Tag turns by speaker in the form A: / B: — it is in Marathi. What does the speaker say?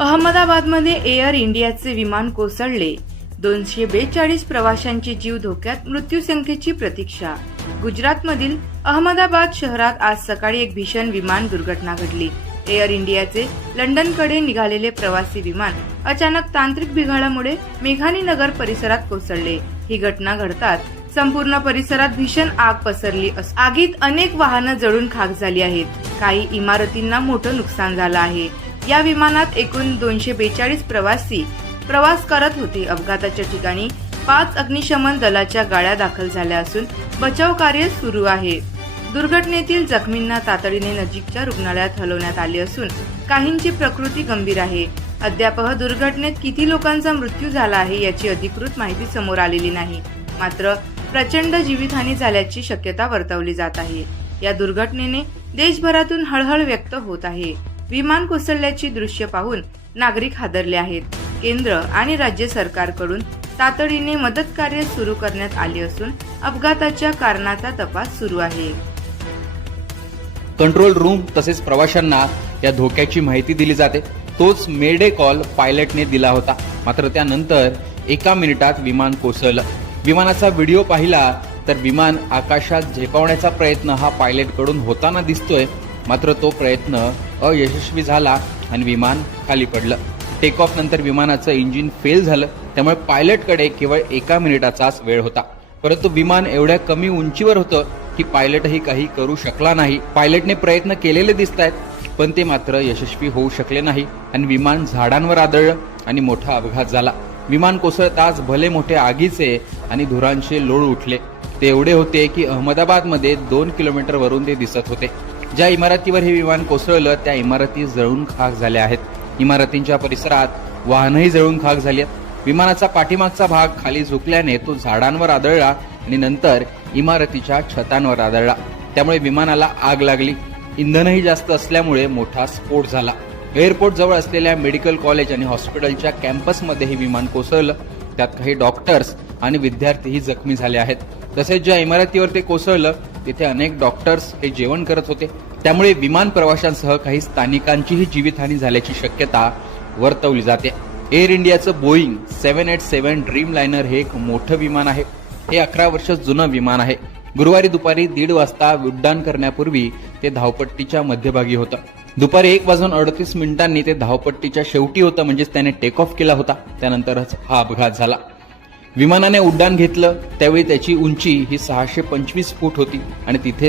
A: अहमदाबादमध्ये एअर इंडियाचे विमान कोसळले. दोनशे बेचाळीस प्रवाशांचे जीव धोक्यात मृत्यूसंख्येची प्रतीक्षा. गुजरातमधील अहमदाबाद शहरात आज सकाळी एक भीषण विमान दुर्घटना घडली. एअर इंडियाचे लंडनकडे निघालेले प्रवासी विमान अचानक तांत्रिक बिघाडामुळे मेघानी नगर परिसरात कोसळले. ही घटना घडतात संपूर्ण परिसरात भीषण आग पसरली आगीत अनेक वाहनं जळून खाक झाली आहेत. काही इमारतींना मोठं नुकसान झालं आहे. या विमानात एकूण दोनशे बेचाळीस प्रवासी प्रवास करत होते. अपघाताच्या ठिकाणी पाच अग्निशमन दलाच्या गाड्या दाखल झाल्या असून बचाव कार्य सुरू आहे. दुर्घटनेतील जखमींना तातडीने नजीकच्या रुग्णालयात हलवण्यात आले असून काहींची प्रकृती गंभीर आहे. अद्याप दुर्घटनेत किती लोकांचा मृत्यू झाला आहे याची अधिकृत माहिती समोर आलेली नाही. मात्र प्रचंड जीवितहानी झाल्याची शक्यता वर्तवली जात आहे. या दुर्घटनेने देशभरातून हळहळ व्यक्त होत आहे. विमान कोसळल्याची दृश्य पाहून नागरिक हादरले आहेत. केंद्र आणि राज्य सरकारकडून तातडीने मदत कार्य सुरू करण्यात आले असून अपघाताच्या कारणाचा तपास सुरू आहे.
B: कंट्रोल रूम तसेच प्रवाशांना या धोक्याची माहिती दिली जाते. तोच मेडे कॉल पायलटने दिला होता. मात्र त्यानंतर एका मिनिटात विमान कोसळलं. विमानाचा व्हिडिओ पाहिला तर विमान आकाशात झेपावण्याचा प्रयत्न हा पायलटकडून होताना दिसतोय. मात्र तो प्रयत्न अयशस्वी झाला आणि विमान खाली पडलं. टेक ऑफ नंतर विमानाचं इंजिन फेल झालं. त्यामुळे पायलटकडे केवळ एका मिनिटाचाच वेळ होता. परंतु विमान एवढ्या कमी उंचीवर होतं की पायलटही काही करू शकला नाही. पायलटने प्रयत्न केलेले दिसत आहेत पण ते मात्र यशस्वी होऊ शकले नाही आणि विमान झाडांवर आदळलं आणि मोठा अपघात झाला. विमान कोसळताच भले मोठे आगीचे आणि धुरांचे लोळ उठले. ते एवढे होते की अहमदाबादमध्ये दोन किलोमीटरवरून ते दिसत होते. ज्या इमारतीवर हे विमान कोसळलं त्या इमारती जळून खाक झाल्या आहेत. इमारतींच्या परिसरात वाहनही जळून खाक झाली आहेत. विमानाचा पाठीमागचा भाग खाली झुकल्याने तो झाडांवर आदळला आणि नंतर इमारतीच्या छतांवर आदळला. त्यामुळे विमानाला आग लागली. इंधनही जास्त असल्यामुळे मोठा स्फोट झाला. एअरपोर्ट जवळ असलेल्या मेडिकल कॉलेज आणि हॉस्पिटलच्या कॅम्पसमध्ये हे विमान कोसळलं. त्यात काही डॉक्टर्स आणि विद्यार्थीही जखमी झाले आहेत. तसेच ज्या इमारतीवर ते कोसळलं तिथे अनेक डॉक्टर्स हे जेवण करत होते. त्यामुळे विमान प्रवाशांसह काही स्थानिकांचीही जीवितहानी झाल्याची शक्यता वर्तवली जाते. एअर इंडियाचं Boeing seven eight seven Dreamliner हे एक मोठं विमान आहे. हे अकरा वर्ष जुनं विमान आहे. गुरुवारी दुपारी दीड वाजता उड्डाण करण्यापूर्वी ते धावपट्टीच्या मध्यभागी होतं. दुपारी एक वाजून अडतीस मिनिटांनी ते धावपट्टीच्या शेवटी होतं म्हणजेच त्याने टेक ऑफ केला होता. त्यानंतरच हा अपघात झाला. विमानाने उड्डाण घेतलं त्यावेळी त्याची उंची ही सहाशे पंचवीस फूट होती आणि तिथे